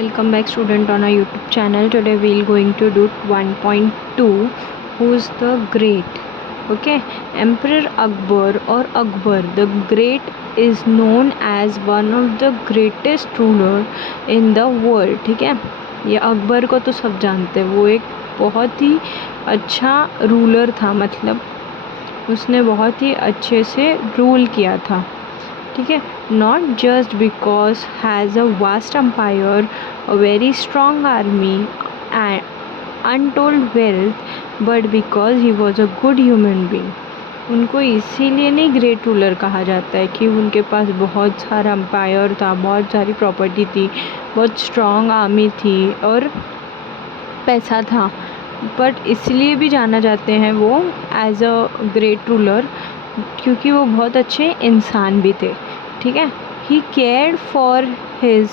Welcome back student on our YouTube channel. Today we are going to do 1.2 who's the great. Okay, Emperor Akbar or Akbar the Great is known as one of the greatest ruler in the world. ठीक है, ये अकबर को तो सब जानते हैं, वो एक बहुत ही अच्छा रूलर था, मतलब उसने बहुत ही अच्छे से रूल किया था. ठीक है, not just because has a vast empire, a very strong army and untold wealth, but because he was a good human being. उनको इसीलिए नहीं ग्रेट रूलर कहा जाता है कि उनके पास बहुत सारा एम्पायर था, बहुत सारी प्रॉपर्टी थी, बहुत स्ट्रॉन्ग आर्मी थी और पैसा था, बट इसलिए भी जाना जाते हैं वो एज अ ग्रेट रूलर क्योंकि वो बहुत अच्छे इंसान भी थे. ठीक है, he cared for his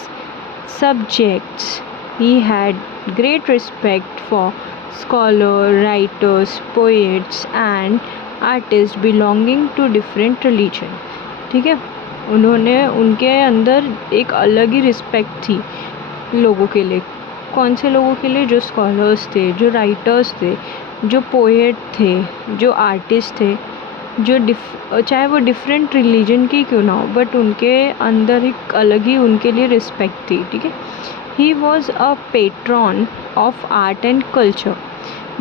subjects, he had great respect for scholar, writers, poets and artist belonging to different religion. ठीक है, उन्होंने उनके अंदर एक अलग ही रिस्पेक्ट थी लोगों के लिए. कौन से लोगों के लिए? जो स्कॉलर्स थे, जो राइटर्स थे, जो पोएट थे, जो आर्टिस्ट थे, जो चाहे वो डिफरेंट रिलीजन के क्यों ना हो, बट उनके अंदर एक अलग ही उनके लिए रिस्पेक्ट थी. ठीक है, he was a patron of art and culture.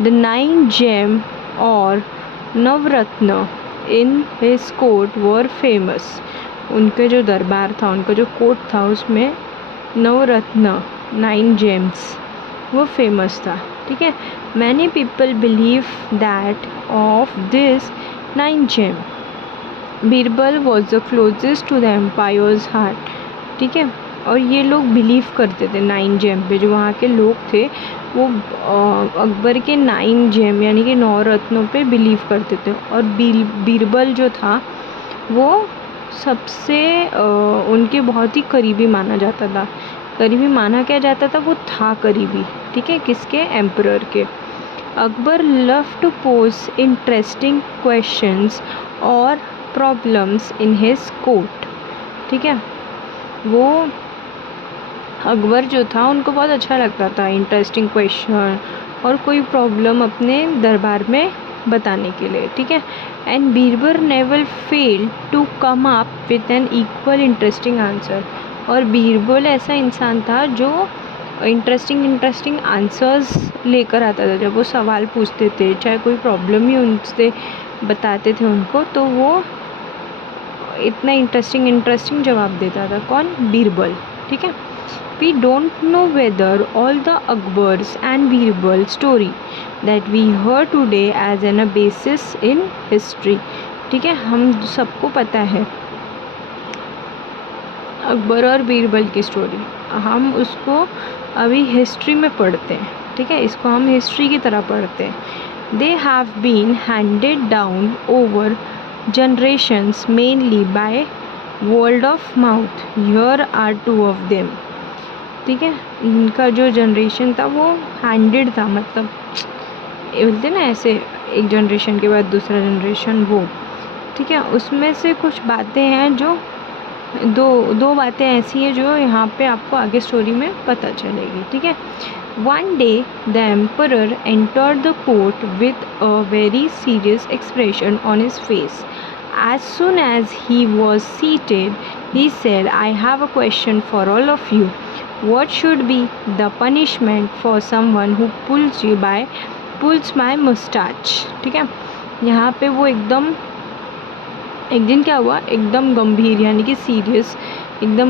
The 9 gem और navratna in his court were famous. उनके जो दरबार था, उनका जो कोर्ट था, उसमें नवरत्न 9 जेम्स वो फेमस था. ठीक है, many people believe that of this 9 gem Birbal was the closest to the empire's heart. ठीक है, और ये लोग बिलीव करते थे 9 जेम पे. जो वहाँ के लोग थे वो अकबर के 9 जेम यानी कि 9 रत्नों पे बिलीव करते थे. और बीरबल जो था वो सबसे उनके बहुत ही करीबी माना जाता था. करीबी माना क्या जाता था? वो था करीबी. ठीक है, किसके? एम्परर के. Akbar love to pose interesting questions और प्रॉब्लम्स इन हिज कोर्ट. ठीक है, वो अकबर जो था उनको बहुत अच्छा लगता था इंटरेस्टिंग क्वेश्चन और कोई प्रॉब्लम अपने दरबार में बताने के लिए. ठीक है, and Birbal never fail to come up with an equal interesting answer. और बीरबल ऐसा इंसान था जो इंटरेस्टिंग आंसर्स लेकर आता था. जब वो सवाल पूछते थे, चाहे कोई प्रॉब्लम ही उनसे बताते थे उनको, तो वो इतना इंटरेस्टिंग जवाब देता था. कौन? बीरबल. ठीक है, we don't know whether all the Akbar's and Birbal story that we hear today as an a basis in history. ठीक है, हम सबको पता है अकबर और बीरबल की स्टोरी, हम उसको अभी हिस्ट्री में पढ़ते हैं. ठीक है, इसको हम हिस्ट्री की तरह पढ़ते हैं. They have been handed down over generations mainly by word of mouth. Here are 2 of them. ठीक है, इनका जो जनरेशन था वो हैंडेड था, मतलब बोलते ना ऐसे एक जनरेशन के बाद दूसरा जनरेशन वो. ठीक है, उसमें से कुछ बातें हैं जो दो बातें ऐसी हैं जो यहाँ पे आपको आगे स्टोरी में पता चलेगी. ठीक है, one day the emperor entered the court with a very serious expression on his face. As soon as he was seated, he said, I have a question for all of you. What should be the punishment for someone who pulls my mustache? ठीक है, यहाँ पे वो एकदम एक दिन क्या हुआ, एकदम गंभीर यानी कि सीरियस, एकदम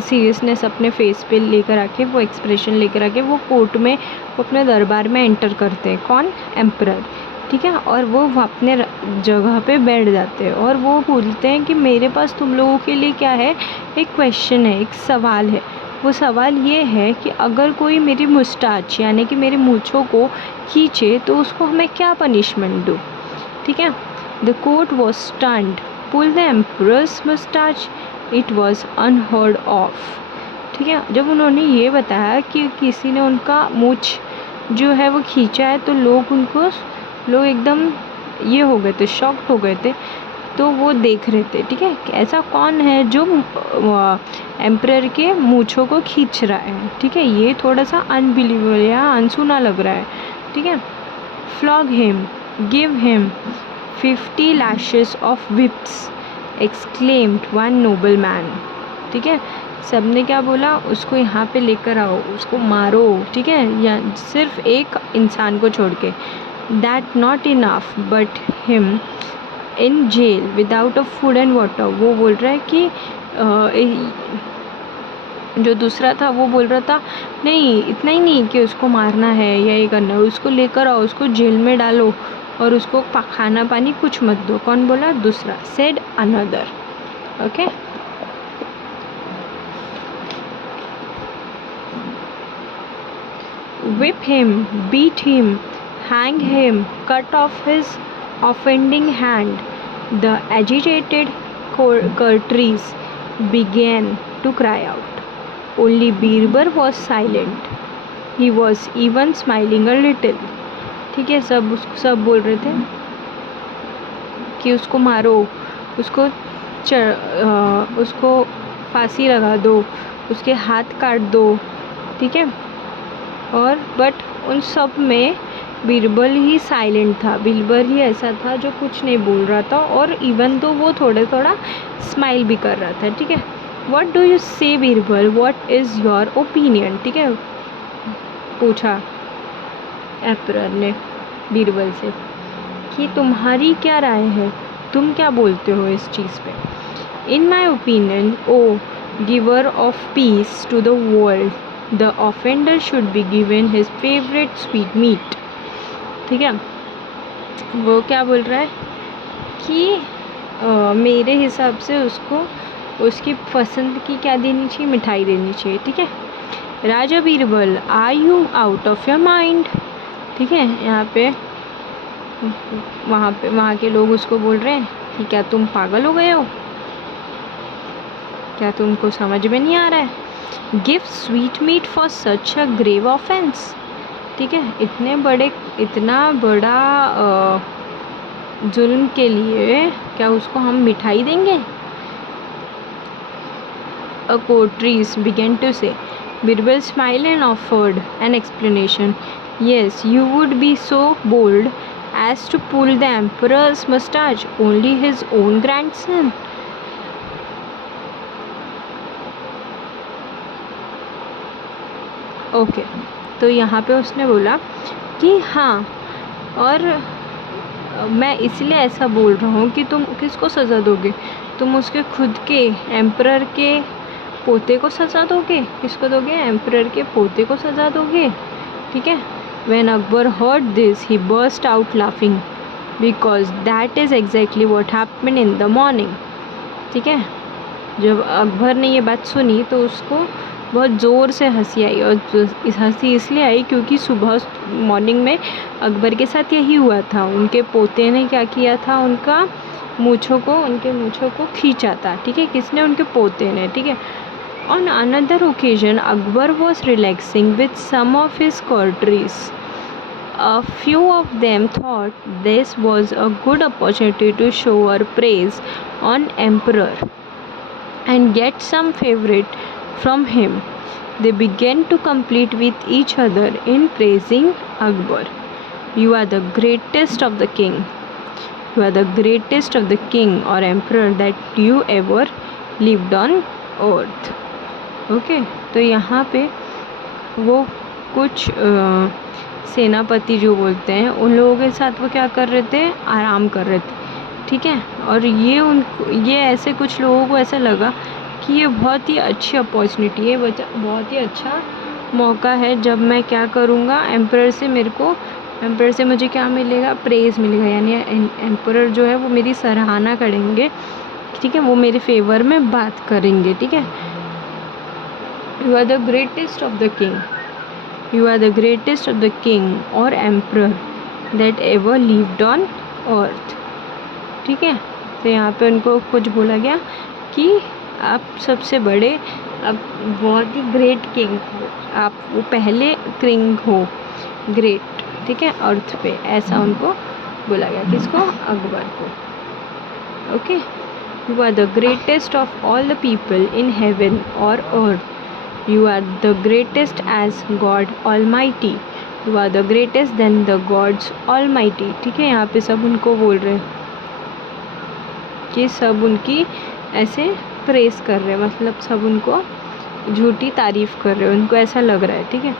सीरियसनेस अपने फेस पे लेकर आके, वो एक्सप्रेशन लेकर आके वो कोर्ट में, वो अपने दरबार में एंटर करते हैं. कौन? एम्परर. ठीक है, और वो अपने जगह पे बैठ जाते हैं और वो बोलते हैं कि मेरे पास तुम लोगों के लिए क्या है, एक क्वेश्चन है, एक सवाल है. वो सवाल ये है कि अगर कोई मेरी मुस्टाच यानी कि मेरी मूँछों को खींचे तो उसको मैं क्या पनिशमेंट दूँ. ठीक है, the court was stunned. Pull the emperor's moustache, it was unheard of. ठीक है, जब उन्होंने ये बताया कि किसी ने उनका मूँछ जो है वो खींचा है तो लोग एकदम ये हो गए थे, शॉक्ड हो गए थे. तो वो देख रहे थे, ठीक है, कि ऐसा कौन है जो एम्परर के मूँछों को खींच रहा है, ठीक है। ये थोड़ा सा अनबिलीवेबल या अनसुना लग रहा है, ठीक है। Flog him, give him 50 lashes of whips, exclaimed one noble man, ठीक है। सबने क्या बोला, उसको यहाँ पे लेकर आओ, उसको मारो, ठीक है, या सिर्फ एक इंसान को छोड़ के। That not enough but him in jail without a food and water. वो बोल रहा है कि जो दूसरा था वो बोल रहा था नहीं, इतना ही नहीं कि उसको मारना है या ये करना है, उसको लेकर आओ, उसको जेल में डालो और उसको खाना पानी कुछ मत दो। कौन बोला? दूसरा। Said another, okay. Whip him, beat him, hang him, cut off his offending hand. The agitated courtiers began to cry out. Only Birbar was silent. He was even smiling a little. ठीक है, सब बोल रहे थे कि उसको मारो, उसको फांसी लगा दो, उसके हाथ काट दो, ठीक है। और बट उन सब में बीरबल ही साइलेंट था, बीरबल ही ऐसा था जो कुछ नहीं बोल रहा था, और इवन तो वो थोड़ा स्माइल भी कर रहा था, ठीक है। व्हाट डू यू से Birbal, what is your opinion, ठीक है, पूछा एम्परर ने बीरबल से कि तुम्हारी क्या राय है, तुम क्या बोलते हो इस चीज़ पे। In my opinion O giver of peace to the world, the offender should be given his favourite sweet meat, ठीक है। वो क्या बोल रहा है कि मेरे हिसाब से उसको उसकी पसंद की क्या देनी चाहिए, मिठाई देनी चाहिए, ठीक है। Raja Birbal, are you out of your mind, ठीक है। यहाँ पे वहाँ के लोग उसको बोल रहे हैं कि क्या तुम पागल हो गए हो, क्या तुमको समझ में नहीं आ रहा है। Give sweet meat for such a grave offence, ठीक है, इतना बड़ा जुल्म के लिए क्या उसको हम मिठाई देंगे। A courtiers began to say. Birbal smiled and offered an explanation. Yes, you would be so bold as to pull the emperor's moustache, only his own grandson. Okay, तो यहाँ पे उसने बोला कि हाँ, और मैं इसलिए ऐसा बोल रहा हूँ कि तुम किसको सज़ा दोगे, तुम उसके खुद के एम्परर के पोते को सज़ा दोगे। किसको दोगे? एम्परर के पोते को सज़ा दोगे, ठीक है। When Akbar heard this, he burst out laughing because that is exactly what happened in the morning, ठीक है। जब अकबर ने ये बात सुनी तो उसको बहुत ज़ोर से हंसी आई, और इस हंसी इसलिए आई क्योंकि सुबह मॉर्निंग में अकबर के साथ यही हुआ था। उनके पोते ने क्या किया था, उनके मूँछों को खींचा था, ठीक है। किसने? उनके पोते ने, ठीक है। On another occasion, Akbar was relaxing with some of his courtiers. A few of them thought this was a good opportunity to show our praise on emperor and get some favorite from him. They began to compete with each other in praising Akbar. You are the greatest of the king. You are the greatest of the king or emperor that you ever lived on earth. Okay, तो यहाँ पे वो कुछ सेनापति जो बोलते हैं उन लोगों के साथ वो क्या कर रहे थे, आराम कर रहे थे, ठीक है। और ये ऐसे कुछ लोगों को ऐसा लगा कि ये बहुत ही अच्छी अपॉर्चुनिटी है, बहुत ही अच्छा मौका है, जब मैं क्या करूँगा, एम्परर से मुझे क्या मिलेगा, प्रेज़ मिलेगा, यानी एम्परर जो है वो मेरी सराहना करेंगे, ठीक है, वो मेरे फेवर में बात करेंगे, ठीक है। You are the greatest of the king. You are the greatest of the king or emperor that ever lived on earth. ठीक है, तो यहाँ पे उनको कुछ बोला गया कि आप सबसे बड़े, आप बहुत ही ग्रेट किंग हो, आप वो पहले किंग हो, ग्रेट, ठीक है, अर्थ पे, ऐसा उनको बोला गया। किसको? अकबर को। Okay, you are the greatest of all the people in heaven और earth, you are the greatest as God almighty, you are the greatest then the gods almighty. ठीक है, यहाँ पे सब उनको बोल रहे हैं कि सब उनकी ऐसे प्रेस कर रहे हैं, मतलब सब उनको झूठी तारीफ़ कर रहे हैं, उनको ऐसा लग रहा है। ठीक है,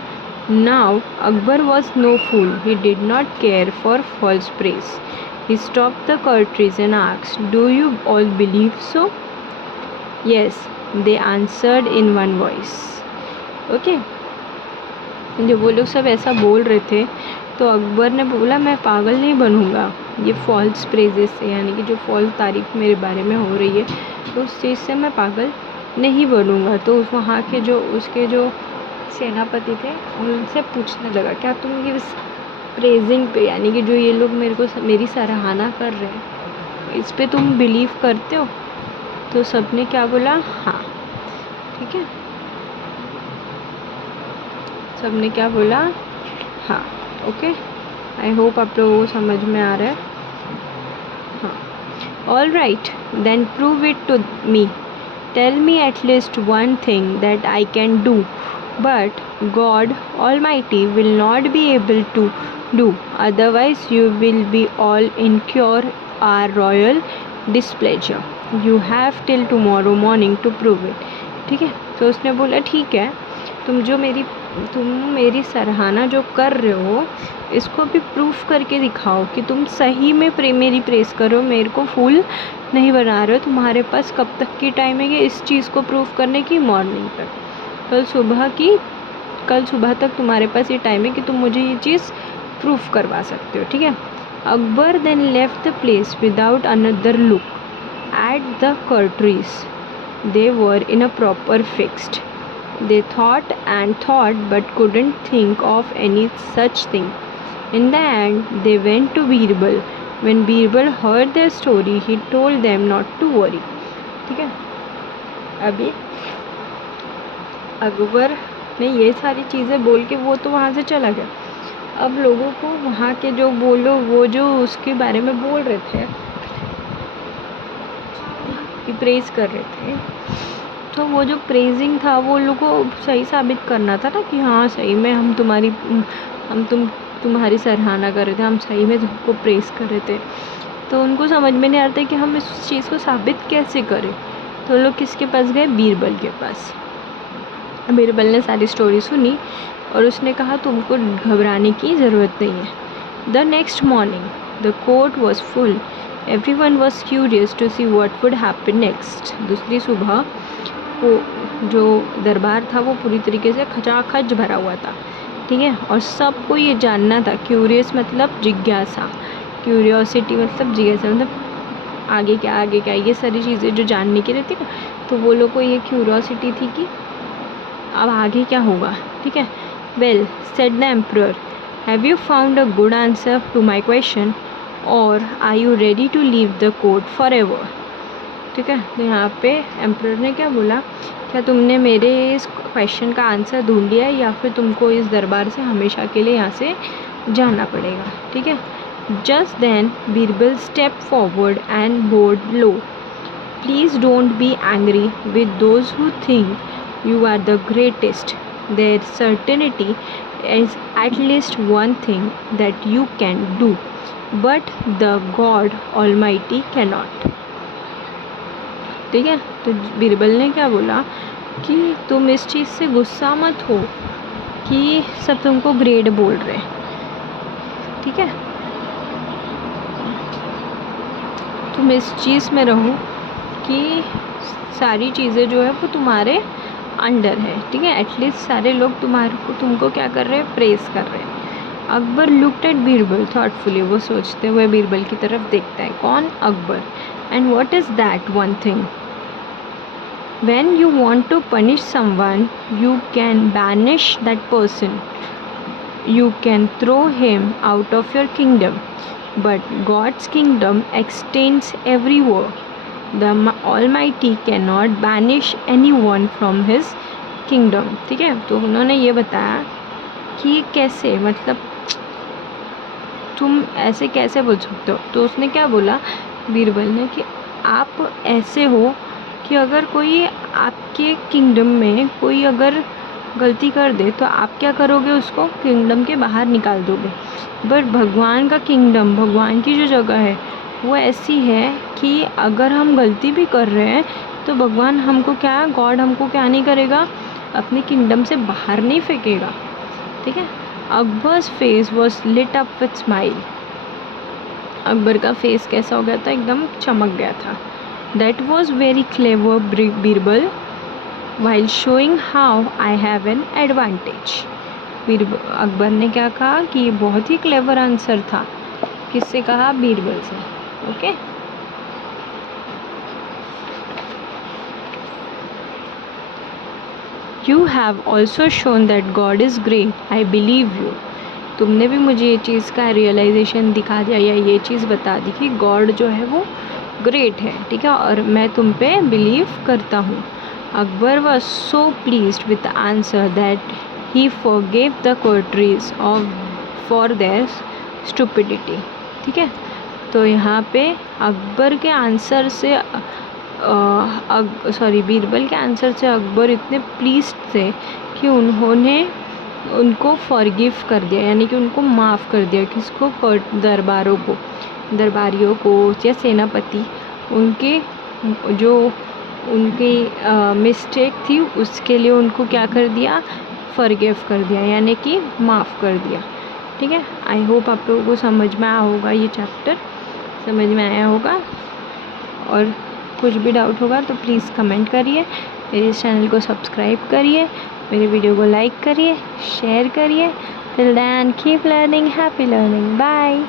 now Akbar was no fool, he did not care for false praise, he stopped the courtiers and asked, do you all believe so? Yes, they answered in one voice. Okay, जब वो लोग सब ऐसा बोल रहे थे तो अकबर ने बोला मैं पागल नहीं बनूंगा ये फॉल्स प्रेजेस से, यानी कि जो फॉल्स तारीफ मेरे बारे में हो रही है तो उस चीज़ से मैं पागल नहीं बनूंगा। तो वहाँ के जो उसके जो सेनापति थे उनसे पूछने लगा क्या तुम ये प्रेजिंग पे, यानी कि जो ये लोग मेरे को मेरी सराहना कर रहे हैं इस पे तुम बिलीव करते हो? तो सबने क्या बोला? हाँ। ठीक है, सबने क्या बोला? हाँ। ओके, आई होप आप लोगों को समझ में आ रहा है। हाँ, all right then prove it to me, tell me at least one thing that I can do but God Almighty will not be able to do, otherwise you will be all incur our royal displeasure. You have till tomorrow morning to prove it. ठीक है, तो उसने बोला ठीक है, तुम मेरी सराहना जो कर रहे हो इसको भी प्रूफ करके दिखाओ कि तुम सही में मेरी प्रेस करो, मेरे को फूल नहीं बना रहे हो। तुम्हारे पास कब तक की टाइम है कि इस चीज़ को प्रूफ करने की? मॉर्निंग तक, कल सुबह तक तुम्हारे पास ये टाइम है कि तुम मुझे ये चीज़ प्रूफ करवा सकते हो। ठीक है, Akbar then left the place without another look at the courtiers, they were in a proper fixed, they thought and thought but couldn't think of any such thing. In the end they went to Birbal, when Birbal heard their story he told them not to worry. ठीक है, अभी अकबर ने ये सारी चीज़ें बोल के वो तो वहाँ से चला गया। अब लोगों को वहाँ के जो वो जो उसके बारे में बोल रहे थे कि प्रेज़ कर रहे थे, तो वो जो प्रेजिंग था वो लोगों को सही साबित करना था ना कि हाँ सही में हम तुम्हारी सराहना कर रहे थे, हम सही में तुमको प्रेज़ कर रहे थे। तो उनको समझ में नहीं आता कि हम इस चीज़ को साबित कैसे करें। तो लोग किसके पास गए? बीरबल के पास। बीरबल ने सारी स्टोरी सुनी और उसने कहा तुमको घबराने की ज़रूरत नहीं है। The next morning the court was full, everyone was curious to see what would happen next. दूसरी सुबह वो जो दरबार था वो पूरी तरीके से खचाखच भरा हुआ था। ठीक है, और सबको ये जानना था, क्यूरियस मतलब जिज्ञासा, क्यूरियोसिटी मतलब जिज्ञासा मतलब आगे क्या ये सारी चीज़ें जो जानने की रहती है ना, तो वो लोग को ये क्यूरियोसिटी थी कि अब आगे क्या होगा। ठीक है, well said the emperor, have you found a good answer to my question or are you ready to leave the court forever. ठीक है, तो यहाँ पे एम्परर ने क्या बोला, क्या तुमने मेरे इस क्वेश्चन का आंसर ढूंढ लिया या फिर तुमको इस दरबार से हमेशा के लिए यहाँ से जाना पड़ेगा। ठीक है, just then Birbal step forward and bowed low, please don't be angry with those who think you are the greatest, their certainty is at least one thing that you can do, but the God Almighty cannot. ठीक है, तो बीरबल ने क्या बोला कि तुम इस चीज़ से गुस्सा मत हो कि सब तुमको ग्रेट बोल रहे हैं। ठीक है, तुम इस चीज़ में रहो कि सारी चीज़ें जो है वो तुम्हारे अंडर है। ठीक है, एटलीस्ट सारे लोग तुमको क्या कर रहे हैं? प्रेस कर रहे हैं। Akbar looked at Birbal thoughtfully, वो सोचते हुए बीरबल की तरफ देखता है। कौन? Akbar. And what is that one thing? When you want to punish someone you can banish that person, you can throw him out of your kingdom, but God's kingdom extends everywhere, The Almighty cannot banish anyone from his kingdom. ठीक है, तो उन्होंने ये बताया कि ये कैसे, मतलब तुम ऐसे कैसे बोल सकते हो। तो उसने क्या बोला बीरबल ने कि आप ऐसे हो कि अगर कोई आपके किंगडम में कोई अगर गलती कर दे तो आप क्या करोगे, उसको किंगडम के बाहर निकाल दोगे। बट भगवान का किंगडम, भगवान की जो जगह है वो ऐसी है कि अगर हम गलती भी कर रहे हैं तो भगवान हमको क्या, गॉड हमको क्या नहीं करेगा, अपने किंगडम से बाहर नहीं फेंकेगा। ठीक है। Akbar's face was lit up with smile. Akbar का फेस कैसा हो गया था, एकदम चमक गया था। That was very clever Birbal while showing how I have an advantage. Akbar ने क्या कहा कि ये बहुत ही क्लेवर आंसर था। किससे कहा, बीरबल से। Okay. You have also shown that God is great, I believe you. तुमने भी मुझे ये चीज़ का रियलाइजेशन दिखा दिया या ये चीज़ बता दी कि गॉड जो है वो ग्रेट है। ठीक है, और मैं तुम पे बिलीव करता हूँ। Akbar was so pleased with the answer that he forgave the courtiers for their stupidity. ठीक है, तो यहाँ पे अकबर के आंसर से बीरबल के आंसर से अकबर इतने प्लीज्ड थे कि उन्होंने उनको फॉरगिव कर दिया, यानी कि उनको माफ़ कर दिया। किसको, दरबारियों को या सेनापति, उनके जो उनकी मिस्टेक थी उसके लिए उनको क्या कर दिया, फॉरगिव कर दिया, यानी कि माफ़ कर दिया। ठीक है। आई होप आप लोगों को समझ में आया होगा, ये चैप्टर समझ में आया होगा। और कुछ भी डाउट होगा तो प्लीज़ कमेंट करिए, मेरे इस चैनल को सब्सक्राइब करिए, मेरे वीडियो को लाइक करिए, शेयर करिए। Till then keep learning, happy learning, bye.